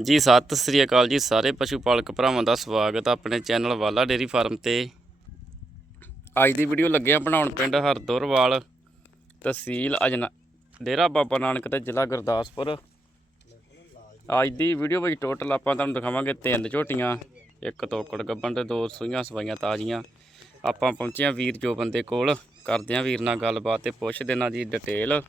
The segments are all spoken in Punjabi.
ਜੀ, ਸਤਿ ਸ੍ਰੀ ਅਕਾਲ ਜੀ ਸਾਰੇ ਪਸ਼ੂ ਪਾਲਕ ਭਰਾਵਾਂ ਦਾ ਸਵਾਗਤ ਆਪਣੇ ਚੈਨਲ ਵਾਲਾ ਡੇਰੀ ਫਾਰਮ ਤੇ। ਅੱਜ ਦੀ ਵੀਡੀਓ ਲੱਗਿਆ ਬਣਾਉਣ ਪਿੰਡ ਹਰਦੋਰਵਾਲ ਤਹਿਸੀਲ ਅਜਨਾ ਡੇਰਾ ਬਾਬਾ ਨਾਨਕ ਤੇ ਜ਼ਿਲ੍ਹਾ ਗੁਰਦਾਸਪੁਰ। ਅੱਜ ਦੀ ਵੀਡੀਓ ਵਿੱਚ ਟੋਟਲ ਆਪਾਂ ਤੁਹਾਨੂੰ ਦਿਖਾਵਾਂਗੇ ਤਿੰਨ ਝੋਟੀਆਂ, ਇੱਕ ਤੋਕੜ ਗੱਬਣ ਤੇ ਦੋ ਸੂਈਆਂ, ਸਵਾਈਆਂ ਤਾਜ਼ੀਆਂ। ਆਪਾਂ ਪਹੁੰਚੇ ਹਾਂ ਵੀਰ ਜੋ ਬੰਦੇ ਕੋਲ, ਕਰਦੇ ਹਾਂ ਵੀਰ ਨਾਲ ਗੱਲਬਾਤ ਤੇ ਪੁੱਛਦੇ ਨਾਲ ਜੀ ਡਿਟੇਲ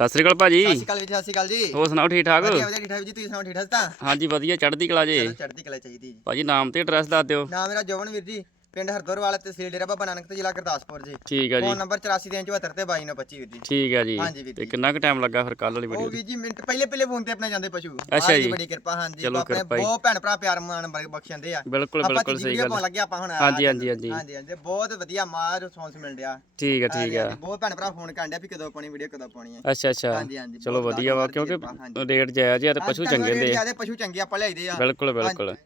ਸਤਿ ਸ੍ਰੀ ਅਕਾਲ ਭਾਜੀ। ਸਤਿ ਸ਼੍ਰੀ ਅਕਾਲ ਵੀਰ ਜੀ, ਸਤਿ ਸ਼੍ਰੀ ਅਕਾਲ ਜੀ। ਹੋਰ ਸੁਣਾਓ ਠੀਕ ਠਾਕ? ਵਧੀਆ ਵਧੀਆ ਠੀਕ ਠਾਕ ਜੀ ਤੁਸੀਂ ਸੁਣਾਓ ਠੀਕ ਠਾਕ ਤਾਂ? ਹਾਂਜੀ ਵਧੀਆ ਚੜ੍ਹਦੀ ਕਲਾ ਜੇ। ਚਲੋ ਚੜ੍ਹਦੀ ਕਲਾ ਚਾਹੀਦੀ ਜੀ। ਭਾਜੀ ਨਾਮ ਤੇ ਐਡਰੈਸ ਦੱਸ ਦਿਓ। ਨਾਮ ਮੇਰਾ ਜਵਨ ਵੀਰ ਜੀ। ਪਿੰਡ ਹਰਦੋਰਵਾਲ ਤਹਿਸੀਲ ਡੇਰਾ ਬਾਬਾ ਨਾਨਕ ਤੇ ਜ਼ਿਲ੍ਹਾ ਗੁਰਦਾਸਪੁਰ ਜੀ। ਠੀਕ ਹੈ ਜੀ। ਫੋਨ ਨੰਬਰ 8474 ਤੇ 2225 ਵੀਰ ਜੀ। ਠੀਕ ਹੈ ਜੀ। ਵੀਰ ਤੇ ਜੀ। ਕਿੰਨਾ ਕੁ ਟਾਈਮ ਲੱਗਾ ਫਿਰ ਕੱਲ ਵਾਲੀ ਉਹ ਵੀਡੀਓ ਵੀਰ ਜੀ ਮਿੰਟ ਪਹਿਲੇ ਪਹਿਲੇ ਫੋਨ ਤੇ ਆਪਣੇ ਜਾਂਦੇ ਪਸ਼ੂ। ਅੱਛਾ ਦੀ ਜੀ। ਬੜੀ ਕਿਰਪਾ ਹਾਂਜੀ। ਚਲੋ ਆਪਣੇ ਕਿਰਪਾ ਜੀ। ਬਹੁਤ ਭੈਣ ਭਰਾ ਪਿਆਰ ਮਾਣ ਬੜੇ ਬਖਸ਼ਿੰਦੇ ਆ। ਬਿਲਕੁਲ ਆਪਾਂ ਬਿਲਕੁਲ ਸਹੀ ਗੱਲ। ਪਾਉਣ ਲੱਗੇ ਆਪਾਂ ਹੁਣ ਹਾਂਜੀ, ਹਾਂਜੀ, ਹਾਂਜੀ। ਹਾਂਜੀ ਹਾਂਜੀ। ਬਹੁਤ ਵਧੀਆ ਮਾਰ ਰਿਸਪੌਂਸ ਮਿਲ ਰਿਹਾ। ਠੀਕ ਹੈ ਠੀਕ ਹਾਂਜੀ, ਹੈ ਹਾਂਜੀ, ਬਹੁਤ ਭੈਣ ਭਰਾ ਫੋਨ ਕਰਨ ਡਿਆ ਵੀ ਕਦੋਂ ਪਾਉਣੀ ਵੀਡੀਓ ਕਦੋਂ ਪਾਉਣੀ ਹੈ। ਅੱਛਾ ਅੱਛਾ। ਹਾਂਜੀ, ਹਾਂਜੀ, ਚਲੋ ਬਹੁਤ ਵਧੀਆ ਵਾ ਧੰਨਵਾਦ ਕਿਉਂਕਿ ਹਾਂਜੀ। ਰੇਟ ਜਾਇਜ਼ ਆ ਤੇ ਪਸ਼ੂ ਚੰਗੇ ਆ। ਜ਼ਿਆਦਾ ਪਸ਼ੂ ਚੰਗੇ ਆਪਾਂ ਲਿਆਈਦੇ ਆ। ਬਿਲਕੁਲ ਬਿਲਕੁਲ। ਹਾਂਜੀ।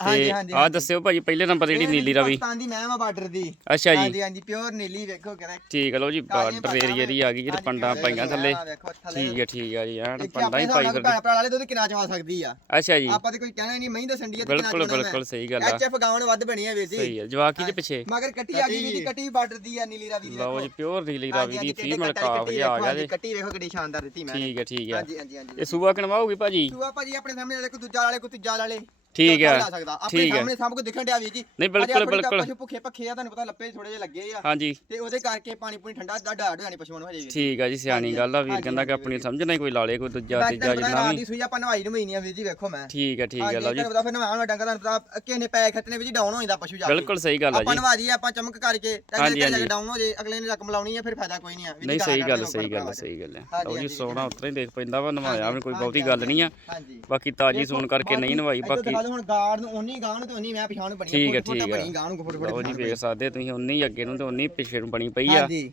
ਤੇ ਹਾਂਜੀ ਆ ਦੱਸਿਓ ਭਾਜੀ ਪਹਿਲੇ ਨੰਬਰ ਜਿਹੜੀ ਨੀਲੀ ਰਾਵੀ ਪਾਕਿਸਤਾਨ ਦੀ ਮੈਂ ਆ ਬਾਰਡਰ ਦੀ। ਅੱਛਾ ਜੀ। ਹਾਂਜੀ ਹਾਂਜੀ ਪਿਓਰ ਨੀਲੀ ਵੇਖੋ ਕਿਹੜਾ ਠੀਕ ਹੈ ਲੋ ਜੀ ਬਾਰਡਰ ਏਰੀਆ ਦੀ ਆ ਗਈ ਜਿਹੜੇ ਪੰਡਾਂ ਪਾਈਆਂ ਥੱਲੇ। ਵੇਖੋ ਥੱਲੇ ਠੀਕ ਹੈ ਠੀਕ ਹੈ ਜੀ ਐਨ ਦੇਖੀ ਪੰਡਾਂ ਹੀ ਪਾਈ ਨਾਲ ਫਿਰਦੇ। ਭੈਣ ਭਰਾ ਵਾਲੇ ਦੁੱਧ ਕਿੰਨਾ ਚਵਾ ਸਕਦੀ ਆ? ਅੱਛਾ ਜੀ। ਆਪਾਂ ਤੇ ਕੋਈ ਕਹਿਣਾ ਨਹੀਂ ਮਹੀਂ ਦੱਸਣ ਦੀ ਬਿਲਕੁਲ ਬਿਲਕੁਲ ਸਹੀ ਗੱਲ ਆ। ਐਚਐਫ ਗਾਉਣ ਵੱਧ ਬਣੀ ਆ ਵੀਰ ਜੀ। ਸਹੀ ਹੈ ਜਵਾਕੀ ਦੇ ਪਿੱਛੇ। ਮਗਰ ਕੱਟੀ ਆ ਗਈ ਜੀ ਕੱਟੀ। ਬਾਰਡਰ ਦੀ ਆ ਨੀਲੀ ਰਾਵੀ ਦੀ ਲਓ ਜੀ ਪਿਓਰ ਨੀਲੀ ਰਾਵੀ ਦੀ ਹਾਂਜੀ, ਫੀਮੇਲ ਕਾਫ ਜਿਹਾ ਆ ਗਿਆ ਹਾਂਜੀ, ਜੀ ਕੱਟੀ ਵੇਖੋ ਕਿੱਡੀ ਸ਼ਾਨਦਾਰ ਦਿੱਤੀ ਮੈਂ। ਠੀਕ ਹੈ ਠੀਕ ਹੈ ਹਾਂਜੀ ਹਾਂਜੀ ਹਾਂਜੀ। ਇਹ ਸੂਆ ਕਿਨਵਾਉਗੀ ਭਾਜੀ? ਤੂੰ ਭਾਜੀ ਆਪਣੇ ਸਾਹਮਣੇ ਵਾਲੇ ਕੋ ਦੂਜਾ ਵਾਲੇ ਕੋ ਤੀਜਾ ਵਾਲੇ। ਠੀਕ ਸਕਦਾ। ਆਪਣੇ ਸਾਹਮਣੇ ਸਭ ਕੁਝ ਦਿਖਣ ਡਿਆ ਵੀਰ ਜੀ ਨਹੀਂ ਬਿਲਕੁਲ ਬਿਲਕੁਲ। ਪਸ਼ੂ ਭੁੱਖੇ ਭੱਖੇ ਆ ਤੁਹਾਨੂੰ ਪਤਾ ਲੱਪੇ ਥੋੜੇ ਜਿਹੇ ਲੱਗੇ ਆ। ਹਾਂਜੀ। ਤੇ ਉਹਦੇ ਕਰਕੇ ਪਾਣੀ ਪੂਣੀ ਠੰਡਾ ਦਾ ਡਾੜ ਜਾਣੀ ਪਸ਼ੂਆਂ ਨੂੰ ਹਜੇ ਵੀ। ਠੀਕ ਆ ਜੀ ਸਿਆਣੀ ਗੱਲ ਆ ਵੀਰ ਕਹਿੰਦਾ ਕਿ ਆਪਣੀ ਸਮਝ ਨਹੀਂ ਕੋਈ ਲਾਲੇ ਕੋਈ ਦੂਜਾ ਤੀਜਾ ਜਿੰਨਾ ਵੀ ਦੀ ਸੂਈ ਆਪਾਂ ਨਵਾਈ ਨਹੀਂ ਆ ਵੀਰ ਜੀ ਵੇਖੋ ਮੈਂ। ਠੀਕ ਹੈ ਠੀਕ ਹਾਂਜੀ ਲਓ ਜੀ। ਤੁਹਾਨੂੰ ਪਤਾ ਫਿਰ ਨਵਾਉਣ ਡੰਗਾ ਤੁਹਾਨੂੰ ਪਤਾ ਕਿਸੇ ਨੇ ਪੈ ਖੱਟਨੇ ਵਿੱਚ ਡਾਊਨ ਹੋ ਜਾਂਦਾ ਪਸ਼ੂ ਜਾ ਬਿਲਕੁਲ ਸਹੀ ਗੱਲ ਆ ਆਪਾਂ ਜੀ। ਨਵਾ ਜੀ ਆਪਾਂ ਚਮਕ ਕਰਕੇ ਅਗਲੇ ਡਾਊਨ ਹੋ ਜੇ ਅਗਲੇ ਨੇ ਰਕਮ ਲਾਉਣੀ ਆ ਫਿਰ ਫਾਇਦਾ ਕੋਈ ਨਹੀਂ ਆ। ਜੀ, ਨਹੀਂ ਸਹੀ ਗੱਲ ਸਹੀ ਗੱਲ ਸਹੀ ਗੱਲ ਹੈ ਹਾਂਜੀ, ਲਓ ਜੀ ਸੋਨਾ ਉਤਰਾ ਦੇਖ ਪੈਂਦਾ ਵਾ ਨਵਾਇਆ ਵੀ ਕੋਈ ਬਹੁਤੀ ਗੱਲ ਨਹੀਂ ਆ। ਹਾਂਜੀ। ਬਾਕੀ ਤਾਜੀ ਸੂਣ ਕਰਕੇ ਨਹੀਂ ਨਵਾਈ ਬਾਕੀ ਦਿਓ ਹੁਣ ਗਾਰਡ ਨੂੰ ਉਨੀ ਗਾਂ ਨੂੰ ਤੇ ਉਨੀ ਮੈਂ ਪਛਾਣ ਬਣੀ ਠੀਕ ਹੈ, ਠੀਕ ਹੈ। ਬਣੀ ਗਾਂ ਨੂੰ ਫੁੱਟ ਫੁੱਟ ਲਓ ਜੀ ਵੇਖ ਸਕਦੇ ਤੁਸੀਂ ਉਨੀ ਹੀ ਅੱਗੇ ਨੂੰ ਤੇ ਉਨੀ ਪਿੱਛੇ ਨੂੰ ਬਣੀ ਪਈ ਆ। ਹਾਂਜੀ।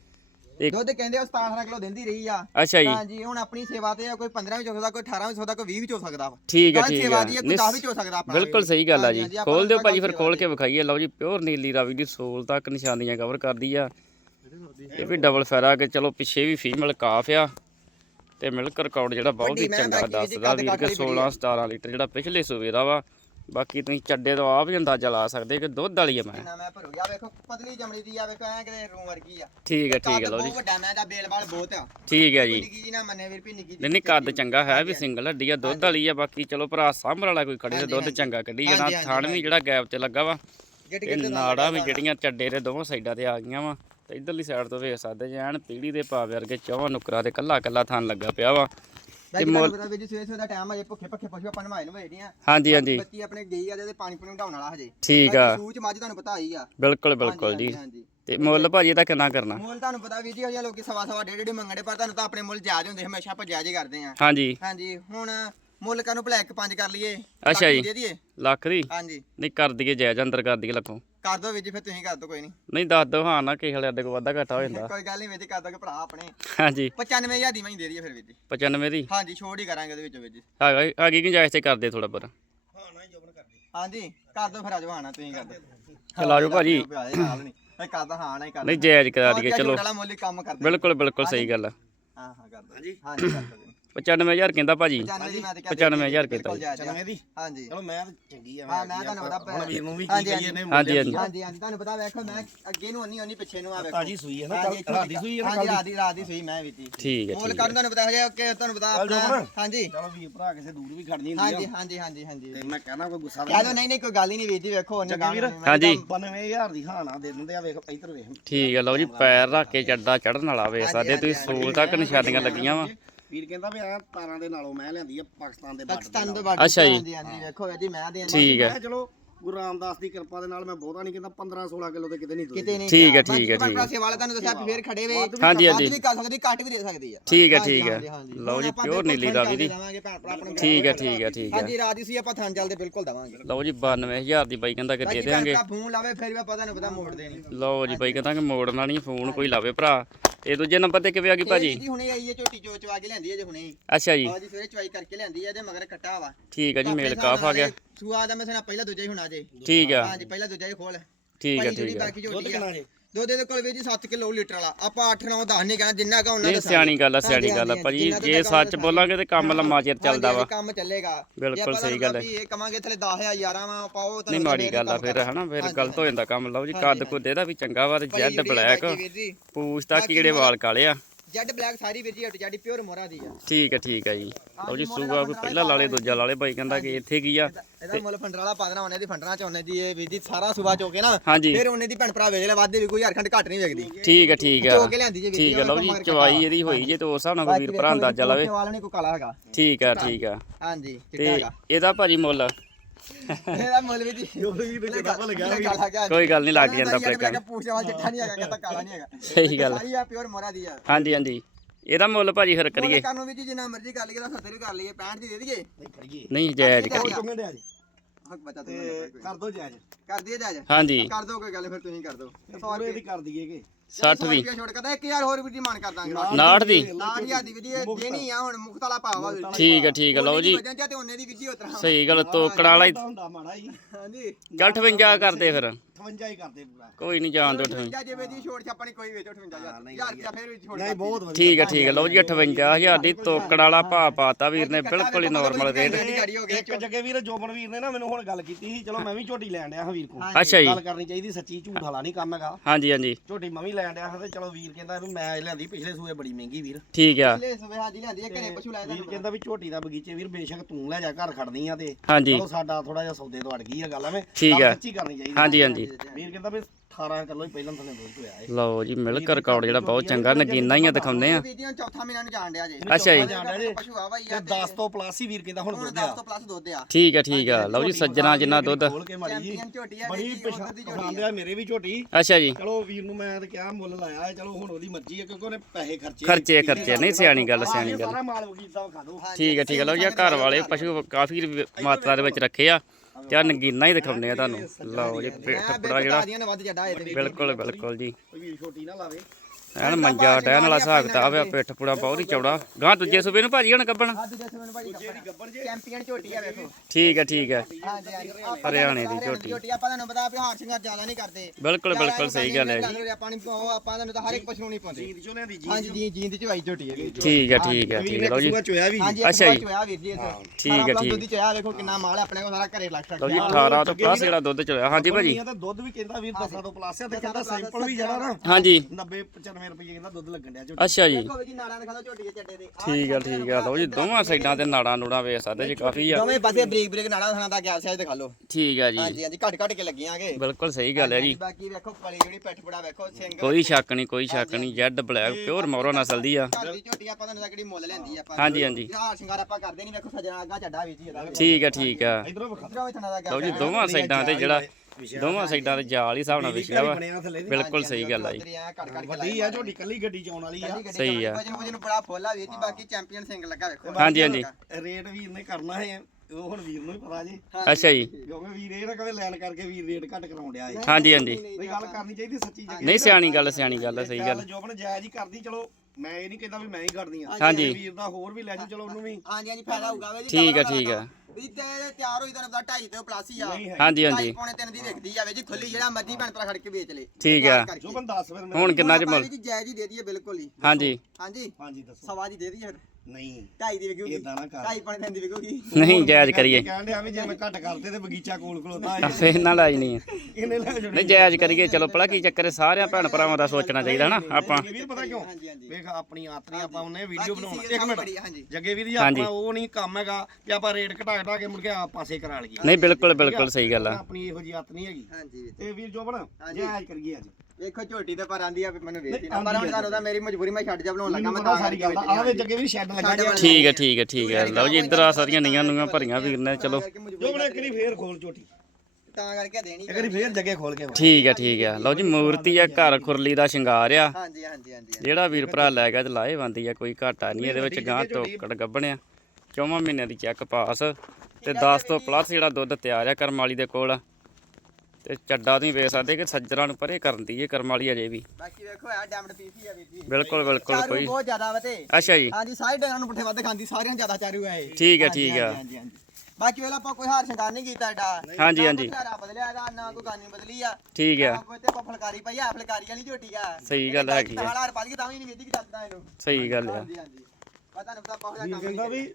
ਇੱਕ- ਦੁੱਧ ਕਹਿੰਦੇ ਉਹ 17 ਕਿਲੋ ਦਿੰਦੀ ਰਹੀ ਆ। ਅੱਛਾ ਜੀ। ਹਾਂਜੀ ਹੁਣ ਆਪਣੀ ਸੇਵਾ ਤੇ ਆ, ਕੋਈ 15 ਵਿੱਚ ਹੋ ਸਕਦਾ ਕੋਈ 18 ਵਿੱਚ ਹੋ ਸਕਦਾ ਕੋਈ 20 ਵਿੱਚ ਹੋ ਸਕਦਾ ਵਾ। ਠੀਕ ਹੈ ਕੱਲ੍ਹ ਠੀਕ ਸੇਵਾ ਹੈ ਦੀ ਕੋਈ 10 ਵਿੱਚ ਹੋ ਸਕਦਾ ਆਪਣਾ ਬਿਲਕੁਲ ਸਹੀ ਗੱਲ ਆ ਹਾਂਜੀ, ਜੀ। ਹਾਂਜੀ, ਆਪਾਂ ਖੋਲ ਦਿਓ ਭਾਜੀ ਫਿਰ ਖੋਲ ਕੇ ਵਿਖਾਈਏ। ਲਓ ਜੀ ਪਿਓਰ ਨੀਲੀ ਰਾਵੀ ਦੀ ਸੋਲ ਤੱਕ ਨਿਸ਼ਾਨੀਆਂ ਕਵਰ ਕਰਦੀ ਆ। ਇਹ ਵੀ ਡਬਲ ਫੈਰਾ ਕਿ ਚਲੋ ਪਿੱਛੇ ਵੀ ਫੀਮੇਲ ਕਾਫ ਆ। ਤੇ ਮਿਲਕ ਰਿਕਾਰਡ ਜਿਹੜਾ ਬਹੁਤ ਹੀ ਵੱਡੀ ਮੈਂ ਚੰਗਾ ਬਾਕੀ ਦੱਸਦਾ ਕੱਦ ਵੀਰ ਕਿ ਕਾਠ ਵਾਲੀ 16 17 ਲੀਟਰ ਜਿਹੜਾ ਪਿਛਲੇ ਸੂਬੇ ਦਾ ਵਾ ਬਾਕੀ ਤੁਸੀਂ ਚੱਡੇ ਤੋਂ ਆਪ ਹੀ ਅੰਦਾਜ਼ਾ ਲਾ ਸਕਦੇ ਕਿ ਦੁੱਧ ਵਾਲੀ ਆ ਮੈਂ। ਨਾ ਮੈਂ ਭਰੂ ਗਿਆ ਵੇਖੋ ਪਤਲੀ ਚਮੜੀ ਦੀ ਆ ਵੇਖੋ ਐ ਕਿਤੇ ਰੂਮ ਵਰਗੀ ਆ। ਠੀਕ ਹੈ ਠੀਕ ਹੈ ਲਓ ਜੀ। ਬਹੁਤ ਵੱਡਾ ਮੈਂ ਦਾ ਬੇਲਵਾਲ ਬਹੁਤ ਆ। ਠੀਕ ਹੈ ਜੀ। ਨਿੱਕੀ ਜੀ ਨਾ ਮੰਨੇ ਵੀਰ ਵੀ ਨਿੱਕੀ ਜੀ ਨਹੀਂ ਨਹੀਂ ਕੱਦ ਚੰਗਾ ਹੈ ਵੀ ਸਿੰਗਲ ਹੱਡੀ ਆ ਦੁੱਧ ਵਾਲੀ ਆ ਬਾਕੀ ਚਲੋ ਭਰਾ ਸਾਂਭਰ ਵਾਲਾ ਕੋਈ ਖੜੇ ਤੇ ਦੁੱਧ। ਚੰਗਾ ਕੱਢੀ ਜਾਣਾ ਥਣ ਵੀ ਜਿਹੜਾ ਗੈਪ ਤੇ ਲੱਗਾ ਵਾ ਦਾ ਨਾੜਾਂ ਵੀ ਜਿਹੜੀਆਂ ਚੱਡੇ ਦੇ ਦੋਵਾਂ ਸਾਈਡਾਂ ਤੇ ਆ ਗਈਆਂ ਵਾ ਤੇ ਇਧਰਲੀ ਸਾਈਡ ਤੋਂ ਵੇਖ ਸਕਦੇ ਜੇ ਐਨ ਪੀੜੀ ਦੇ ਭਾਵੇਂ ਵਰਗੇ ਚੌਵਾਂ ਨੁਕਰਾਂ ਤੇ ਕੱਲਾ ਕੱਲਾ ਥਣ ਲੱਗਾ ਪਿਆ ਵਾ। ਤੇ ਮੁੱਲ ਪਤਾ ਵੀ ਜੀ ਸਵੇਰ ਸਵੇਰ ਦਾ ਟਾਈਮ ਅਜੇ ਭੁੱਖੇ ਭੱਖੇ ਪਸ਼ੂ ਆਪਾਂ ਨਵਾਏ ਨਵਾਏ ਦੀਆਂ ਹਾਂਜੀ ਹਾਂਜੀ। ਬੱਚੀ ਆਪਣੇ ਗਈ ਆ ਤੇ ਪਾਣੀ ਪੂਣੀ ਢਾਉਣ ਵਾਲਾ ਹਜੇ। ਠੀਕ ਆ। ਸੂਚ ਮੱਝ ਤੁਹਾਨੂੰ ਪਤਾ ਹੀ ਆ। ਬਿਲਕੁਲ ਬਿਲਕੁਲ ਜੀ। ਤੇ ਮੁੱਲ ਭਾਜੀ ਇਹਦਾ ਕਿੰਨਾ ਕਰਨਾ? ਮੁੱਲ ਤੁਹਾਨੂੰ ਪਤਾ ਵੀ ਜੀ ਹਜੇ ਲੋਕੀ ਸਵਾ ਸਵਾ ਡੇਢ ਡੇਢ ਮੰਗਣੇ ਪਰ ਤੁਹਾਨੂੰ ਤਾਂ ਆਪਣੇ ਮੁੱਲ ਜਾਇਜ਼ ਹੁੰਦੇ ਹਮੇਸ਼ਾ ਆਪਾਂ ਜਾਇਜ਼ ਹੀ ਕਰਦੇ ਆ। ਹਾਂਜੀ। ਹਾਂਜੀ ਹੁਣ ਮੁੱਲ ਕਾਨੂੰ ਬਲੈਕ ਪੰਜ ਕਰ ਲਈਏ? ਅੱਛਾ ਜੀ। ਦੇ ਦਈਏ? ਲੱਖ ਦੀ? ਹਾਂਜੀ। ਨਹੀਂ ਕਰ ਦਈਏ ਜਾਇਜ਼ ਅੰਦਰ ਕਰ ਦਈਏ ਲੱਖੋਂ। ਕਰ ਦੋ ਵੀਰ ਜੀ ਫਿਰ ਤੁਸੀਂ ਕਰ ਦੋ ਕੋਈ ਨਹੀਂ ਨਹੀਂ ਦੱਸ ਦੋ ਹਾਂ ਨਾ ਕਿਸੇ ਵਾਲੇ ਅੱਡੇ ਕੋ ਵਾਧਾ ਘਾਟਾ ਹੋ ਜਾਂਦਾ। ਕੋਈ ਗੱਲ ਨਹੀਂ ਵੀਰ ਜੀ ਕਰ ਦੋਗੇ ਭਰਾ ਆਪਣੇ। ਹਾਂਜੀ। 95000 ਦੀ ਮੈਂ ਦੇ ਦਈਏ ਫਿਰ ਵੀਰ ਜੀ। 95 ਦੀ? ਹਾਂਜੀ ਛੋੜ ਹੀ ਕਰਾਂਗੇ ਉਹਦੇ ਵਿੱਚ ਵੀਰ ਜੀ। ਹੈਗਾ ਹੈਗੀ ਕਿ ਜਾਇਜ਼ ਤੇ ਕਰ ਦੇ। ਥੋੜਾ ਪਰ ਹਾਂਜੀ ਕਰ ਦੋ ਫਿਰ ਆ ਜਾਓ ਹਾਂ ਨਾ ਤੁਸੀਂ ਕਰ ਦੋ। ਚਲ ਆਜੋ ਭਾਜੀ। ਮੈਂ ਕਰਦਾ ਹਾਂ ਨਾ ਹੀ ਕਰਦਾ ਨਹੀਂ ਜਾਇਜ਼ ਕਰਾ ਦਈਏ ਚਲੋ। ਹੀ ਕਰਦੇ। ਬਿਲਕੁਲ ਬਿਲਕੁਲ ਸਹੀ ਗੱਲ ਆ। ਹਾਂ ਹਾਂ ਕਰ ਦੋ। ਹਾਂਜੀ ਹਾਂਜੀ ਕਰ ਦੋ 95000 ਕਹਿੰਦਾ ਭਾਜੀ। 95 ਦੀ ਮੈਂ ਤੇ 95000 ਕੀਤਾ ਜੀ। ਦੀ? ਹਾਂਜੀ। ਚਲੋ ਮੈਂ ਤਾਂ ਚੰਗੀ ਆ ਹਾਂ ਮੈਂ ਤੁਹਾਨੂੰ ਪਤਾ ਹੁਣ ਵੀਰ ਨੂੰ ਵੀ ਹਾਂਜੀ, ਕੀ ਕਹੀਏ ਨੇ ਹਾਂਜੀ ਹਾਂਜੀ। ਹਾਂਜੀ ਹਾਂਜੀ ਤੁਹਾਨੂੰ ਪਤਾ ਵੇਖੋ ਮੈਂ ਅੱਗੇ ਨੂੰ ਅੰਨੀ ਅੰਨੀ ਪਿੱਛੇ ਨੂੰ ਆ ਵੇਖੋ ਤਾਜੀ ਸੂਈ ਹੈ ਨਾ ਹਾਂਜੀ, ਕੱਲ ਰਾਤ ਦੀ ਸੂਈ ਹੈ ਨਾ ਹਾਂਜੀ ਰਾਤ ਦੀ ਰਾਤ ਦੀ ਸੂਈ ਮੈਂ ਵੀ ਤੀ ਠੀਕ ਹੈ ਮੁੱਲ ਠੀਕ ਕਰਨ ਤੁਹਾਨੂੰ ਪਤਾ ਹਜੇ ਕਿ ਤੁਹਾਨੂੰ ਪਤਾ ਚੱਲ ਆਪਣਾ ਜੋਬਨ। ਹਾਂਜੀ। ਚਲੋ ਵੀਰ ਭਰਾ ਕਿਸੇ ਦੂਰ ਵੀ ਖੜਨੀ ਹੁੰਦੀ ਹਾਂਜੀ ਆ। ਹਾਂਜੀ ਹਾਂਜੀ ਹਾਂਜੀ ਤੇ ਮੈਂ ਕਹਿਣਾ ਕੋਈ ਗੁੱਸਾ ਕਹਿ ਦੋ ਨਹੀਂ ਨਹੀਂ ਕੋਈ ਗੱਲ ਹੀ ਨਹੀਂ ਵੀਰ ਜੀ ਵੇਖੋ ਉਹਨੇ ਚੰਗਾ ਵੀਰ। ਹਾਂਜੀ। 92000 ਦੀ ਹਾਂ ਨਾ ਦੇ ਦਿੰਦੇ ਆ ਵੇਖ ਇੱਧਰ ਵੇਖ। ਠੀਕ ਹੈ ਲਓ ਜੀ ਪੈਰ ਰੱਖ ਕੇ ਚੱਡਾ ਚੜਨ ਵਾਲਾ ਵੇਖ ਸਕਦੇ ਤੁਸੀਂ ਸੂਲ ਤੱਕ ਨਿਸ਼ਾਨੀਆਂ ਲੱਗੀਆਂ ਵਾ। ਵੀਰ ਕਹਿੰਦਾ ਵੀ ਆ ਤਾਰਾਂ ਦੇ ਨਾਲੋਂ ਮੈਂ ਲਿਆਂਦੀ ਆ ਪਾਕਿਸਤਾਨ ਦੇ ਬਾਰਡਰ ਪਾਕਿਸਤਾਨ ਤੋਂ ਬਾਅਦ ਅੱਛਾ ਜੀ। ਹਾਂਜੀ ਹਾਂਜੀ ਵੇਖੋ ਜੀ ਮੈਂ ਦੇ ਠੀਕ ਹੈ। ਮੈਂ ਚਲੋ ਗੁਰੂ ਰਾਮਦਾਸ ਦੀ ਕਿਰਪਾ ਦੇ ਨਾਲ ਮੈਂ ਬਹੁਤਾ ਨਹੀਂ ਕਹਿੰਦਾ 15 16 ਕਿਲੋ ਤੇ ਕਿਤੇ ਨਹੀਂ ਦੁੱਧ ਕਿਤੇ ਨਹੀਂ ਠੀਕ ਹੈ, ਬਾਕੀ ਠੀਕ ਹੈ, ਠੀਕ ਹੈ। ਸੇਵਾ ਵਾਲਾ ਤੁਹਾਨੂੰ ਦੱਸਿਆ ਵੀ ਫੇਰ ਖੜੇ ਵੇ ਹਾਂਜੀ, ਵੱਧ ਹਾਂਜੀ। ਵੀ ਕਰ ਸਕਦੀ ਘੱਟ ਵੀ ਦੇ ਸਕਦੀ ਆ। ਠੀਕ ਹੈ, ਹਾਂਜੀ, ਠੀਕ ਹੈ। ਹਾਂਜੀ, ਹਾਂਜੀ। ਲਓ ਹੁਣ ਜੀ, ਆਪਾਂ ਬਿਲਕੁਲ ਨੀਲੀ ਦੀ। ਦੇਵਾਂਗੇ ਭੈਣ ਭਰਾ ਆਪਾਂ ਨੂੰ ਠੀਕ ਹੈ ਠੀਕ ਹੈ ਠੀਕ ਹੈ। ਹਾਂਜੀ ਦੀ ਸੀ ਆਪਾਂ ਥਾਂ ਚੱਲਦੇ ਬਿਲਕੁਲ ਦਵਾਂਗੇ। ਲਓ ਜੀ 92000 ਦੀ ਬਾਈ ਕਹਿੰਦਾ ਕਿ ਦੇ ਬਾਕੀ ਭੈਣ ਦੇਵਾਂਗੇ ਭਰਾ ਫੋਨ ਲਾਵੇ ਫਿਰ ਵੀ ਪਤਾ ਨਹੀਂ ਪਤਾ ਮੋੜ ਦੇਣੀ ਲਓ ਜੀ ਬਾਈ ਕਹਿੰਦਾ ਕਿ ਮੋੜਨਾ ਨਹੀਂ ਫੋਨ ਕੋਈ ਲਾਵੇ ਭਰਾ। ਇਹ ਦੂਜੇ ਨੰਬਰ ਤੇ ਕਿਵੇਂ ਆ ਗਈ ਭਾਜੀ? ਜੀ ਹੁਣੇ ਆਈ ਹੈ ਝੋਟੀ ਚੋ ਚਵਾ ਕੇ ਲਿਆਂਦੀ ਹੈ ਜੇ ਹੁਣੇ ਹੀ। ਅੱਛਾ ਜੀ। ਹਾਂ ਜੀ ਸਵੇਰੇ ਚਵਾਈ ਕਰਕੇ ਲਿਆਂਦੀ ਹੈ ਇਹਦੇ ਮਗਰ ਕੱਟਾ ਵਾ। ਠੀਕ ਹੈ ਜੀ ਮੇਲ ਕਾਫ ਆ ਗਿਆ। ਸੂਆ ਦਾ ਮੈਂ ਸੁਣਾ ਪਹਿਲਾ ਦੂਜਾ ਹੀ ਹੋਣਾ ਜੇ। ਠੀਕ ਆ। ਹਾਂਜੀ ਪਹਿਲਾ ਦੂਜਾ ਹੀ ਖੋਲ। ਠੀਕ ਹੈ ਠੀਕ ਹੈ ਬਾਕੀ ਦੁੱਧ ਝੋਟੀ ਆ। ਕਿੰਨਾ ਜੇ? ਦੁੱਧ ਦੇ ਕੋਲ ਵੀਰ ਜੀ 7 ਕਿਲੋ ਲੀਟਰ ਵਾਲਾ। ਆਪਾਂ 8 9 10 ਨਹੀਂ ਕਹਿਣਾ ਜਿੰਨਾ ਕਾ ਉਹਨਾਂ ਦਾ ਸਿਆਣੀ ਗੱਲ ਆ ਸਿਆਣੀ ਗੱਲ ਆ। ਭਾਜੀ ਜੇ ਸੱਚ ਬੋਲਾਂਗੇ ਤੇ ਕੰਮ ਲੰਮਾ ਚਿਰ ਚੱਲਦਾ ਵਾ। ਕੰਮ ਚੱਲੇਗਾ। ਬਿਲਕੁਲ ਸਹੀ ਗੱਲ ਹੈ। ਵੀ ਇਹ ਕਮਾਂਗੇ ਥਲੇ 10000 11 ਵਾ ਪਾਓ ਨਹੀਂ ਮਾੜੀ ਗੱਲ ਆ ਫਿਰ ਹਨਾ ਫਿਰ ਗਲਤ ਹੋ ਜਾਂਦਾ। ਕੰਮ ਲਓ ਜੀ ਕੱਦ ਕੁੱਦੇ ਦਾ ਵੀ ਚੰਗਾ ਵਾ ਤੇ ਜੈਡ ਬਲੈਕ। ਪੂਛ ਤੱਕ ਜਿਹੜੇ ਵਾਲ ਕਾਲੇ ਆ? ਜੈਡ ਬਲੈਕ ਸਾਰੀ ਵੀਰ ਜੀ ਹਟ ਜਾਡੀ ਪਿਓਰ ਮੋਰਾ ਦੀ ਆ। ਠੀਕ ਹੈ ਠੀਕ ਹੈ ਜੀ। ਲਓ ਜੀ ਸੂਗਾ ਕੋਈ ਪਹਿਲਾ ਲਾਲੇ ਦੂਜਾ ਲਾਲੇ ਬਾਈ ਕਹਿੰਦਾ ਕਿ ਇੱਥੇ ਕੀ ਆ? ਇਹਦਾ ਮੁੱਲ ਫੰਡਰ ਵਾਲਾ ਪਾ ਦੇਣਾ ਉਹਨੇ ਦੀ ਫੰਡਰਾਂ ਚ ਉਹਨੇ ਦੀ ਇਹ ਵੀਰ ਜੀ ਸਾਰਾ ਸੁਬਾ ਚੋ ਕੇ ਨਾ ਫਿਰ ਉਹਨੇ ਦੀ ਭੈਣ ਭਰਾ ਵੇਚ ਲੈ ਵਾਦੇ ਵੀ ਕੋਈ ਹਰਖੰਡ ਘੱਟ ਨਹੀਂ ਵੇਖਦੀ। ਠੀਕ ਹੈ ਠੀਕ ਚੋ ਆ ਕੇ ਲਿਆਂਦੀ ਜੇ ਵੀਰ ਠੀਕ ਹੈ ਲਓ ਜੀ ਚਵਾਈ ਇਹਦੀ ਹੋਈ ਜੇ ਤੇ ਉਸ ਹਿਸਾਬ ਨਾਲ ਕੋਈ ਵੀਰ ਭਰਾ ਅੰਦਾਜ਼ਾ ਲਾਵੇ। ਵਾਲਾ ਨਹੀਂ ਕੋਈ ਕਾਲਾ ਹੈਗਾ। ਠੀਕ ਆ ਠੀਕ ਆ। ਹਾਂਜੀ ਚਿੱਟਾ ਹੈਗਾ। ਇਹਦਾ ਭਾਜੀ ਮੁੱਲ? ਇਹਦਾ ਕੋਈ ਗੱਲ ਨਹੀਂ ਲੱਗ ਜਾਂਦਾ ਪਲੇਕਾ ਪੂਛ ਵਾਲਾ ਚਿੱਟਾ ਨਹੀਂ ਹੈਗਾ ਕਹਿੰਦਾ ਕਾਲਾ ਨਹੀਂ ਹੈਗਾ। ਸਹੀ ਗੱਲ। ਸਾਰੀ ਆ ਪਿਓਰ ਮੋਰਾ ਦੀ ਆ। ਹਾਂਜੀ ਹਾਂਜੀ। ਇਹਦਾ ਮੁੱਲ ਭਾਜੀ ਫਿਰ ਕਰੀਏ। ਕਾਨੂੰ ਵੀ ਜੀ ਜਿੰਨਾ ਮਰਜ਼ੀ ਕਰ ਲਈਏ ਤਾਂ 70 ਵੀ ਕਰ ਲਈਏ 65 ਦੀ ਦੇ ਦਈਏ। ਨਹੀਂ ਕਰੀਏ। ਨਹੀਂ ਜਾਇਜ਼ ਕਰੀਏ। ਹੱਕ ਬਚਾ ਤੇ ਕਰ ਦੋ ਜਾਇਜ਼। ਕਰ ਦਈਏ ਜਾਜ ਹਾਂਜੀ। ਕਰ ਦੋ ਕੋਈ ਗੱਲ ਫਿਰ ਤੁਸੀਂ ਕਰ ਦੋ। 100 ਪੂਰੇ ਦੀ ਕਰ ਦਈਏ ਕਿ। 60 ਦੀ। ਛੋੜ ਕਰਦਾ 1000 ਹੋਰ ਵੀ ਡਿਮਾਂਡ ਕਰ ਦਾਂਗੇ। 59 ਦੀ। ਲਾੜ ਹਜ਼ਾਰ ਦੀ ਵੀ ਦੇਣੀ ਆ ਹੁਣ ਮੁਕਤ ਵਾਲਾ ਭਾਵ। ਠੀਕ ਹੈ ਠੀਕ ਹੈ ਲਓ ਜੀ। ਤੇ ਉਹਨੇ ਦੀ ਵੀ ਜੀ ਉਤਰਾ ਸਹੀ ਗੱਲ ਤੋਕੜਾ ਵਾਲਾ ਹੀ ਹੁੰਦਾ ਮਾੜਾ ਹੀ ਹਾਂਜੀ। ਚੱਲ 58 ਕਰਦੇ ਫਿਰ। 58 ਹੀ ਕਰਦੇ ਪੂਰਾ। ਕੋਈ ਨਹੀਂ ਜਾਣ ਦੋ 58 ਜਾਂ ਜਿਵੇਂ ਦੀ ਛੋੜ ਛਾਪਣੀ ਕੋਈ ਵੇਚ 58000 ਹਜ਼ਾਰ ਰੁਪਇਆ ਫਿਰ ਵੀ ਛੋੜ ਨਹੀਂ ਬਹੁਤ ਵਧੀਆ। ਠੀਕ ਹੈ ਠੀਕ ਹੈ ਲਓ ਜੀ 58000 ਦੀ ਤੋਕੜ ਵਾਲਾ ਭਾਅ ਪਾਤਾ ਵੀਰ ਨੇ ਬਿਲਕੁਲ ਹੀ ਨਾਰਮਲ ਰੇਟ। ਇੱਕ ਜੱਗੇ ਵੀਰ ਜੋਬਨ ਵੀਰ ਨੇ ਨਾ ਮੈਨੂੰ ਹੁਣ ਗੱਲ ਕੀਤੀ ਸੀ ਚਲੋ ਮੈਂ ਵੀ ਝੋਟੀ ਲੈਣ ਡਿਆ ਹਾਂ ਵੀਰ ਕੋਲ। ਅੱਛਾ ਜੀ। ਗੱਲ ਕਰਨੀ ਚਾਹੀਦੀ ਸੱਚੀ ਝੂਠ ਵਾਲਾ ਨਹੀਂ ਕੰਮ ਹੈਗਾ। ਹਾਂਜੀ ਹਾਂਜੀ। ਝੋਟੀ ਮੈਂ ਵੀ ਲੈਣ ਡਿਆ ਹਾਂ ਤੇ ਚਲੋ ਵੀਰ ਕਹਿੰਦਾ ਵੀ ਮੈਂ ਲਿਆਂਦੀ ਪਿਛਲੇ ਸੂਏ ਬੜੀ ਮਹਿੰਗੀ ਵੀਰ। ਠੀਕ ਆ। ਲੈ ਸਵੇ ਹਾਜੀ ਲਿਆਂਦੀ ਹੈ ਘਰੇ ਪਸ਼ੂ ਲਾਇਆ ਵੀਰ ਕਹਿੰਦਾ ਵੀ ਝੋਟੀ ਦਾ ਬਗੀਚੇ ਵੀਰ ਬੇਸ਼ੱਕ ਤੂੰ ਲੈ ਜਾ ਘਰ ਖੜਨੀ ਆ ਤੇ। ਹਾਂਜੀ। ਚਲੋ ਸਾਡਾ ਥੋੜਾ ਜਿਹਾ ਸੌਦੇ ਤੋਂ ਅੜ ਗਈ ਆ ਗੱਲ ਐਵੇਂ। ਠੀਕ ਗੱਲ ਆ। ਸੱਚੀ ਕਰਨੀ ਚਾਹੀਦੀ ਹਾਂਜੀ ਹਾਂਜੀ। ਵੀਰ ਕਹਿੰਦਾ ਵੀ 18 ਕਿਲੋ ਹੀ ਪਹਿਲਾਂ ਥੱਲੇ ਦੁੱਧ ਹੋਇਆ ਏ। ਲਓ ਜੀ ਮਿਲਕ ਰਿਕਾਰਡ ਜਿਹੜਾ ਬਹੁਤ ਚੰਗਾ ਨਗੀਨਾ ਹੀ ਆ ਦਿਖਾਉਂਦੇ ਆ। ਵੀ ਜੀ ਹੁਣ ਚੌਥਾ ਮਹੀਨਾ ਨੂੰ ਜਾਣ ਡਿਆ ਜੇ। ਅੱਛਾ ਜੀ। ਪਸ਼ੂ ਆਵਾ ਹੀ ਤੇ ਆ 10 ਤੋਂ ਪਲੱਸ ਹੀ ਵੀਰ ਕਹਿੰਦਾ ਹੁਣ ਦੁੱਧ 10 ਆ ਤੋਂ ਪਲੱਸ ਦੁੱਧ ਆ। ਠੀਕ ਆ ਠੀਕ ਆ। ਲਓ ਜੀ ਸੱਜਣਾ ਜਿੰਨਾ ਦੁੱਧ। ਖੋਲ ਕੇ ਮਾਰੀ ਜੀ ਚੈਂਪੀਅਨ ਝੋਟੀ ਆ ਬੜੀ ਵੀਰ ਜੀ ਉਧਰ ਦੀ ਝੋਟੀ ਪਸੰਦ ਆ। ਮੇਰੇ ਵੀ ਝੋਟੀ। ਅੱਛਾ ਜੀ। ਚਲੋ ਵੀਰ ਨੂੰ ਮੈਂ ਤੇ ਕਿਹਾ ਮੁੱਲ ਲਾਇਆ ਹੈ, ਚਲੋ ਹੁਣ ਉਹਦੀ ਮਰਜ਼ੀ ਹੈ ਕਿਉਂਕਿ ਉਹਨੇ ਪੈਸੇ ਖਰਚੇ ਖਰਚੇ ਖਰਚੇ ਨਹੀਂ ਸਿਆਣੀ ਗੱਲ ਸਿਆਣੀ ਗੱਲ ਸਾਰਾ ਮਾਲ ਵਕੀਲ ਸਾਹਿਬ ਖਾ ਦੋ। ਠੀਕ ਹੈ ਠੀਕ ਹੈ ਲਓ ਜੀ ਘਰ ਵਾਲੇ ਪਸ਼ੂ ਕਾਫੀ ਮਾਤਰਾ ਦੇ ਵਿੱਚ ਰੱਖੇ ਆ। ਤੇ ਆਹ ਨਗੀਨਾ ਹੀ ਦਿਖਾਉਂਦੇ ਆ ਤੁਹਾਨੂੰ। ਲਓ ਜੀ ਪਿੱਠ ਪੜਾ ਜਿਹੜਾ। ਬਿਲਕੁਲ ਬਿਲਕੁਲ ਜੀ। ਵੀਰ ਛੋਟੀ ਨਾ ਲਾਵੇ। ਐਨ ਮੰਜਾ ਟਹਿਣ ਵਾਲਾ ਹਿਸਾਬ ਕਿਤਾਬ ਆ ਪਿੱਠ ਪੁੜਾ ਬਹੁਤ ਹੀ ਚੌੜਾ। ਗਾਂ ਦੂਜੇ ਸੂਬੇ ਨੂੰ ਭਾਜੀ ਹੁਣ ਚੈਂਪੀਅਨ ਝੋਟੀ ਆ ਵੇਖੋ। ਠੀਕ ਹੈ ਠੀਕ ਹੈ ਹਾਂਜੀ ਹਾਂਜੀ। ਆਪਾਂ ਹਰਿਆਣੇ ਦੀ ਝੋਟੀ। ਝੋਟੀ ਆਪਾਂ ਤੁਹਾਨੂੰ ਪਤਾ ਵੀ ਹਾਰ ਸ਼ਿੰਗਾਰ ਜ਼ਿਆਦਾ ਨਹੀਂ ਕਰਦੇ। ਬਿਲਕੁਲ ਬਿਲਕੁਲ ਸਹੀ ਗੱਲ ਹੈ ਜੀ। ਆਪਾਂ ਨਹੀਂ ਉਹ ਆਪਾਂ ਤੁਹਾਨੂੰ ਤਾਂ ਹਰ ਇੱਕ ਪਸ਼ੂ ਨੂੰ ਨਹੀਂ ਪਾਉਂਦੇ। ਜੀਂਦ ਚੋਂ ਲਿਆਂਦੀ ਜੀ ਹਾਂਜੀ ਜੀ ਜੀਂਦ ਚ ਵਾਈ ਝੋਟੀ ਹੈ। ਠੀਕ ਹੈ ਠੀਕ ਹੈ ਠੀਕ ਲਓ ਜੀ। ਚੋਇਆ ਵੀ। ਅੱਛਾ ਜੀ। ਚੋਇਆ ਵੀਰ ਜੀ ਠੀਕ ਹੈ, ਠੀਕ। ਦੁੱਧ ਚੋਇਆ ਵੇਖੋ ਕਿੰਨਾ ਮਾਲ ਹੈ ਆਪਣੇ ਕੋਲ ਸਾਰਾ ਘਰੇ ਲੱਗ ਲਓ ਜੀ ਸਕਦਾ 18 ਤੋਂ ਪਲੱਸ ਜਿਹੜਾ ਦੁੱਧ ਚਲਿਆ ਹਾਂਜੀ ਭਾਜੀ। ਦੁੱਧ ਵੀ ਕਹਿੰਦਾ ਵੀਰ 10 ਤੋਂ ਪਲੱਸ ਆ ਤੇ ਕਹਿੰਦਾ ਸਿੰਪਲ ਵੀ ਜਿਹੜਾ ਨਾ। ਹਾਂਜੀ। 90 95 ਰੁਪਏ ਕਹਿੰਦਾ ਦੁੱਧ ਲੱਗਣ ਡਿਆ ਝੋਟੀ ਅੱਛਾ ਜੀ। ਦੇਖੋ ਵੀ ਜੀ ਨਾਲਾਂ ਦਿਖਾ ਦਿਓ ਝੋਟੀ ਦੇ ਚੱਡੇ ਦੇ ਆਹ ਠੀਕ ਆ ਠੀਕ ਆ ਲਓ ਜੀ ਦੋਵਾਂ ਸਾਈਡਾਂ ਤੇ ਨਾੜਾਂ ਨੂੜਾਂ ਵੇਖ ਸਕਦੇ ਜੀ ਕਾਫੀ ਆ। ਦੋਵੇਂ ਪਾਸੇ ਬ੍ਰੇਕ ਬ੍ਰੇਕ ਨਾਲਾਂ ਦਿਖਾਣਾ ਦਾ ਗੈਪ ਸਾਈਜ਼ ਦਿਖਾ ਲਓ। ਠੀਕ ਆ ਜੀ। ਹਾਂਜੀ ਹਾਂਜੀ ਘੱਟ ਘੱਟ ਕੇ ਲੱਗੀਆਂਗੇ ਬਿਲਕੁਲ ਸਹੀ ਗੱਲ ਹੈ ਜੀ। ਬਾਕੀ ਵੇਖੋ ਪਲੀ ਜਿਹੜੀ ਪਿੱਠ ਬੜਾ ਵੇਖੋ ਸਿੰਘ ਕੋਈ ਸ਼ੱਕ ਨਹੀਂ ਕੋਈ ਸ਼ੱਕ ਨਹੀਂ ਜੈਡ ਬਲੈਕ ਪਿਓਰ ਮੌਰੋ ਨਸਲ ਦੀ ਆ। ਝੋਟੀ ਆਪਾਂ ਤੁਹਾਨੂੰ ਕਿਹੜੀ ਮੁੱਲ ਲੈਂਦੀ ਆਪਾਂ ਹਾਂਜੀ ਹਾਂਜੀ। ਹਾਰ ਸ਼ਿੰਗਾਰ ਆਪਾਂ ਕਰਦੇ ਨਹੀਂ ਵੇਖੋ ਸਜਣਾ ਅੱਗਾ ਚੱਡਾ ਹੀ ਇਹਦਾ। ਠੀਕ ਆ ਠੀਕ ਆ। ਇਧਰੋਂ ਵਿਖਾ। ਵੀ ਲਓ ਜੀ ਦੋਵਾਂ ਸਾਈਡਾਂ ਤੇ ਜਿਹੜਾ ਦੋਵਾਂ ਸਾਈਡਾਂ ਤੇ ਜਾਲ ਹੀ ਹਿਸਾਬ ਨਾਲ ਵਿਛਿਆ ਵਾ। ਬਿਲਕੁਲ ਸਹੀ ਗੱਲ ਆ ਜੀ। ਘੱਟ ਘੱਟ ਕੇ ਵੱਡੀ ਆ ਝੋਟੀ ਕੱਲੀ ਗੱਡੀ ਚ ਆਉਣ ਵਾਲੀ ਆ। ਸਹੀ ਆ। ਵਜਨ ਵਜਨ ਬੜਾ ਫੋਲਾ ਵੀਰ ਜੀ ਬਾਕੀ ਚੈਂਪੀਅਨ ਸਿੰਘ ਲੱਗਾ ਵੇਖੋ ਹਾਂਜੀ ਹਾਂਜੀ। ਰੇਟ ਵੀਰ ਨੇ ਕਰਨਾ ਹੈ ਉਹ ਹੁਣ ਵੀਰ ਨੂੰ ਹੀ ਪਤਾ ਜੀ। ਅੱਛਾ ਜੀ। ਕਿਉਂਕਿ ਵੀਰ ਇਹ ਨਾ ਕਦੇ ਲੈਣ ਕਰਕੇ ਵੀਰ ਰੇਟ ਘੱਟ ਕਰਾਉਣ ਡਿਆ ਹਾਂਜੀ ਹਾਂਜੀ। ਇਹ ਗੱਲ ਕਰਨੀ ਚਾਹੀਦੀ ਸੱਚੀ ਨਹੀਂ ਸਿਆਣੀ ਗੱਲ ਸਿਆਣੀ ਗੱਲ ਆ, ਸਹੀ ਗੱਲ। ਜੋਬਨ ਜਾਇਜ਼ ਹੀ ਕਰਦੀ ਚਲੋ। ਮੈਂ ਇਹ ਨਹੀਂ ਕਹਿੰਦਾ ਵੀ ਮੈਂ ਹੀ ਕਰਦੀ ਆ। ਹਾਂਜੀ। ਵੀਰ ਦਾ ਹੋਰ ਵੀ ਲੈ ਜੂ ਚਲੋ ਉਹਨੂੰ ਵੀ। ਹਾਂਜੀ ਹਾਂਜੀ ਫਾਇਦਾ ਹੋਊਗਾ ਵੇ ਜੀ ਠੀਕ ਆ ਠੀਕ ਆ। ਵੀ ਤੇ ਤਿਆਰ ਹੋਈ ਤੁਹਾਨੂੰ ਪਤਾ 2.5 ਤੇ ਪਲੱਸ ਹੀ ਆ। ਨਹੀਂ ਹੈ ਹਾਂਜੀ ਢਾਈ ਹਾਂਜੀ ਪੌਣੇ ਤਿੰਨ ਦੀ ਵਿਕਦੀ ਜਾਵੇ ਜੀ ਖੁੱਲੀ ਜਿਹੜਾ ਮਰਜ਼ੀ ਭੈਣ ਭਰਾ ਖੜ ਕੇ ਵੇਚ ਲੇ। ਠੀਕ ਆ। ਜੋਬਨ ਦੱਸ ਫਿਰ ਮੈਂ ਹੁਣ ਕਿੰਨਾ ਚ ਮੁੱਲ? ਜੀ ਜਾਇਜ਼ ਹੀ ਦੇ ਦਈਏ ਬਿਲਕੁਲ ਹੀ। ਹਾਂਜੀ। ਹਾਂਜੀ। ਹਾਂਜੀ ਦੱਸੋ। ਸਵਾ ਦੀ ਦੇ ਦਈਏ ਫਿਰ। ਨਹੀਂ। ਢਾਈ ਦੀ ਵਿਕੂਗੀ। ਇਦਾਂ ਨਾ ਕਰ। ਢਾਈ ਪੌਣੇ ਤਿੰਨ ਦੀ ਵਿਕੂਗੀ। ਨਹੀਂ ਜਾਇਜ਼ ਕਰੀਏ। ਕਹਿਣ ਡਿਆ ਵੀ ਜੇ ਮੈਂ ਘੱਟ ਕਰਦੇ ਤੇ ਬਗੀਚਾ ਕੋਲ ਖਲੋਤਾ ਆ ਫੇਰ ਨਾਲ ਆਈ ਨਹੀਂ ਹੈ। ਇਹਨੇ ਲੈ ਜੁੜੇ ਨਹੀਂ ਜਾਇਜ਼ ਕਰੀਏ। ਚਲੋ ਭਲਾ ਕੀ ਚੱਕਰ ਹੈ? ਸਾਰਿਆਂ ਭੈਣ ਭਰਾਵਾਂ ਦਾ ਸੋਚਣਾ ਚਾਹੀਦਾ ਨਾ ਆਪਾਂ। ਵੀਰ ਪਤਾ ਕਿਉਂ? ਹਾਂਜੀ ਹਾਂਜੀ। ਵੇਖ ਆਪਣੀ ਆਤਰੀ ਆਪਾਂ ਉਹਨੇ ਵੀਡੀਓ ਬਾਕੀ ਬਣਾਉਣਾ। ਸੀਲ ਇੱਕ ਮਿੰਟ। ਬੜੀ ਹਾਂਜੀ। ਜੱਗੇ ਵੀਰ ਜੀ ਹਾਂਜੀ। ਆਪਣਾ ਉਹ ਨਹੀਂ ਕੰਮ ਹੈਗਾ ਕਿ ਆਪਾਂ ਰੇਟ ਘਟਾ ਘਟਾ ਕੇ ਮੁੜ ਕੇ ਆਪ ਪਾਸੇ ਕਰਾ ਲਈਏ। ਨਹੀਂ ਬਿਲਕੁਲ ਬਿਲਕੁਲ ਸਹੀ ਗੱਲ ਆ। ਆਪਣੀ ਇਹੋ ਜੀ ਆਤ ਨਹੀਂ ਹੈਗੀ। ਹਾਂਜੀ ਤੇ ਵੀਰ ਜੋ ਬਣ ਜਾਇਜ਼ ਕਰੀਏ ਅੱਜ। ਵੇਖੋ ਝੋਟੀ ਤੇ ਪਰ ਆਂਦੀ ਆ ਵੀ ਮੈਨੂੰ ਵੇਚੀ ਨਾ ਪਰ ਹੁਣ ਆ। ਤੁਹਾਨੂੰ ਤਾਂ ਮੇਰੀ ਮਜਬੂਰੀ ਮੈਂ ਛੱਡ ਜਾ ਬਣਾਉਣ ਲੱਗਾ ਮੈਂ ਤਾਂ ਸਾਰੀ ਗੱਲ ਦਾ ਆਹ ਵੇ ਜੱਗੇ ਵੀਰ ਸ਼ੈੱਡ ਲੱਗਾ ਜੀ ਠੀਕ ਹੈ ਠੀਕ ਹੈ ਠੀਕ ਹੈ ਲਓ ਜੀ ਇੱਧਰ ਆ ਸਾਰੀਆਂ ਨੀਆਂ ਨੂਆਂ ਭਰੀਆਂ ਵੀਰ ਨੇ ਚਲੋ। ਜੋ ਬਣ ਇੱਕ ਵਾਰੀ ਫੇਰ ਖੋਲ ਝੋਟੀ? ਤਾਂ ਕਰਕੇ ਦੇਣੀ ਇੱਕ ਵਾਰੀ ਫੇਰ ਜੱਗੇ ਖੋਲ ਕੇ ਠੀਕ ਹੈ ਠੀਕ ਹੈ ਲਓ ਜੀ ਮੂਰਤੀ ਆ ਘਰ ਖੁਰਲੀ ਦਾ ਸ਼ਿੰਗਾਰ ਆ। ਹਾਂਜੀ ਹਾਂਜੀ ਹਾਂਜੀ ਜਿਹੜਾ ਵੀਰ ਭਰਾ ਲੈ ਗਿਆ ਤੇ ਲਾਏ ਬੰਦੀ ਆ ਕੋਈ ਘਾਟਾ ਨਹੀਂ ਇਹਦੇ ਵਿੱਚ ਗਾਂ ਟੋਕੜ ਗੱਬਣਿਆ ਚੌਵਾਂ ਮਹੀਨਿਆਂ ਦੀ ਚੈੱਕ ਪਾਸ। ਤੇ 10 ਤੋਂ ਪਲੱਸ ਜਿਹੜਾ ਦੁੱਧ ਤਿਆਰ ਆ ਕਰਮਾਲੀ ਦੇ ਕੋਲ। ਤੇ ਚੱਡਾ ਤੁਸੀਂ ਵੇਖ ਸਕਦੇ ਕਿ ਸੱਜਰਾਂ ਨੂੰ ਪਰੇ ਕਰਨ ਦੀ ਇਹ ਕਰਮਾਲੀ ਅਜੇ ਵੀ। ਬਾਕੀ ਵੇਖੋ ਆ ਡੈਮਡ ਪੀਸ ਆ ਵੀਰ ਜੀ। ਬਿਲਕੁਲ ਬਿਲਕੁਲ ਚਾਰੂ ਕੋਈ। ਬਹੁਤ ਜ਼ਿਆਦਾ ਵਾ ਤੇ। ਅੱਛਾ ਜੀ। ਹਾਂਜੀ ਸਾਰੇ ਡੰਗਰਾਂ ਨੂੰ ਪੁੱਠੇ ਵੱਧ ਖਾਂਦੀ ਸਾਰਿਆਂ ਨੂੰ ਜ਼ਿਆਦਾ ਚਾਰੂ ਆ ਇਹ। ਠੀਕ ਹੈ ਹਾਂਜੀ, ਠੀਕ ਹੈ ਹਾਂਜੀ ਹਾਂਜੀ ਬਾਕੀ ਵੇਲਾ ਆਪਾਂ ਕੋਈ ਹਾਰ ਸ਼ਿੰਗਾਰ ਨਹੀਂ ਕੀਤਾ ਏਡਾ। ਹਾਂਜੀ, ਨਾ ਹਾਂਜੀ। ਕੋਈ ਹਾਰਾ ਬਦਲਿਆ ਇਹਦਾ ਨਾ ਕੋਈ ਗਾਨੀ ਬਦਲੀ ਆ। ਠੀਕ ਆ। ਆਪਾਂ ਤੇ ਆਪਾਂ ਫਲਕਾਰੀ ਪਈ ਆ ਫਲਕਾਰੀ ਵਾਲੀ ਝੋਟੀ ਆ। ਸਹੀ ਗੱਲ ਹੈਗੀ ਆ। ਹਾਰ ਪਾ ਕੇ ਤਾਂ ਵੀ ਨਹੀਂ ਵੇਦੀ ਕਿ ਚੱਲਦਾ ਇਹਨੂੰ ਸਹੀ ਗੱਲ ਆ। ਹਾਂਜੀ ਹਾਂਜੀ।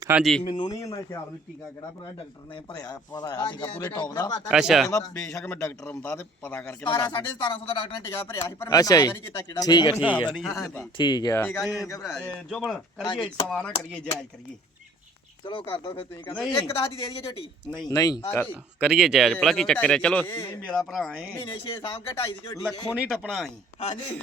ਹਾਂਜੀ। ਮੈਨੂੰ ਨਹੀਂ ਇੰਨਾ ਖਿਆਲ ਵੀ ਟੀਕਾ ਕਿਹੜਾ ਪਰ ਡਾਕਟਰ ਨੇ ਭਰਿਆ ਭਰਾਇਆ ਸੀਗਾ ਪੂਰੇ ਟੌਪ ਦਾ। ਅੱਛਾ। ਕਹਿੰਦਾ ਬੇਸ਼ੱਕ ਮੈਂ ਡਾਕਟਰ ਹੁੰਦਾ ਤੇ ਪਤਾ ਕਰਕੇ 17 1750 ਦਾ ਡਾਕਟਰ ਨੇ ਟਿਕਾ ਭਰਿਆ ਸੀ ਪਰ ਮੈਂ ਅੱਛਾ। ਨਹੀਂ ਕੀਤਾ ਕਿਹੜਾ ਠੀਕ ਹੈ ਠੀਕ ਹੈ। ਠੀਕ ਆ। ਜੀ ਜੋਬਨ ਕਰੀਏ ਸਵਾ ਨਾ ਕਰੀਏ ਜਾਇਜ਼ ਕਰੀਏ। ਚਲੋ ਕਰ ਦੋ ਫਿਰ ਤੁਸੀਂ ਨਹੀਂ। ਇੱਕ ਦਸ ਦੀ ਦੇ ਦਈਏ ਝੋਟੀ। ਨਹੀਂ। ਨਹੀਂ ਕਰ- ਕਰੀਏ ਜਾਇਜ਼ ਭਲਾ ਕੀ ਚੱਕਰ ਹੈ ਚਲੋ। ਨਹੀਂ ਮੇਰਾ ਭਰਾ ਏ ਮਹੀਨੇ 6 ਸਾਂਭ ਕੇ 2.5 ਦੀ ਝੋਟੀ ਲੱਖੋਂ ਨਹੀਂ ਟੱਪਣਾ ਅਸੀਂ। ਹਾਂਜੀ।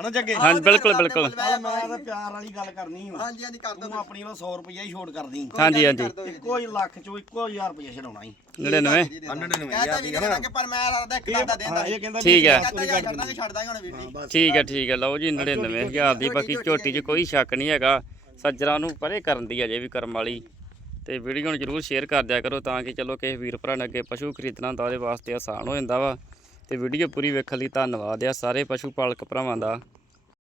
ਹਨਾ ਜੱਗੇ? ਹਾਂ, ਬਿਲਕੁਲ, ਬਿਲਕੁਲ। ਆਹ ਮੈਂ ਤਾਂ ਪਿਆਰ ਵਾਲੀ ਗੱਲ ਕਰਨੀ ਹਾਂ ਹਾਂਜੀ ਹਾਂਜੀ ਕਰ ਦੋ ਤੂੰ ਆਪਣੀ ਵੱਲੋਂ 100 ਰੁਪਈਆ ਹੀ ਛੋੜ ਕਰਦੀ। ਹਾਂਜੀ ਹਾਂਜੀ। ਇੱਕੋ ਹੀ ਲੱਖ ਚੋਂ ਇੱਕੋ ਹਜ਼ਾਰ ਰੁਪਈਆ ਛਡਾਉਣਾ ਹੀ 99 ਕਹਤਾ ਵੀ ਨਹੀਂ ਕਿ ਪਰ ਮੈਂ ਆਦਾ ਇੱਕ ਦਾ ਦੇਂਦਾ। ਇਹ ਕਹਿੰਦਾ ਠੀਕ ਹੈ। ਕਹਤਾ ਯਾਰ ਛੱਡ ਦਾਂਗੇ ਛੱਡ ਦਾਂਗੇ ਹੁਣ ਵੀਰ ਜੀ ਠੀਕ ਹੈ ਠੀਕ ਹੈ ਲਓ ਜੀ 99000 ਦੀ ਬਾਕੀ ਝੋਟੀ 'ਚ ਕੋਈ ਸ਼ੱਕ ਨਹੀਂ ਹੈਗਾ। ਸੱਜਰਾਂ ਨੂੰ ਪਰੇ ਕਰਨ ਦੀ ਅਜੇ ਵੀ ਕਰਮ ਵਾਲੀ। ਤੇ ਵੀਡੀਓ ਨੂੰ ਜਰੂਰ ਸ਼ੇਅਰ ਕਰ ਦਿਆ ਕਰੋ ਤਾਂ ਕਿ ਚਲੋ ਕਿਸੇ ਵੀਰ ਭਰਾ ਨੇ ਅੱਗੇ ਪਸ਼ੂ ਖਰੀਦਣਾ ਹੁੰਦਾ, ਉਹਦੇ ਵਾਸਤੇ ਆਸਾਨ ਹੋ ਜਾਂਦਾ ਵਾ। ਤੇ ਵੀਡੀਓ ਪੂਰੀ ਵੇਖਣ ਲਈ ਧੰਨਵਾਦ ਆ ਸਾਰੇ ਪਸ਼ੂ ਪਾਲਕ ਭਰਾਵਾਂ ਦਾ।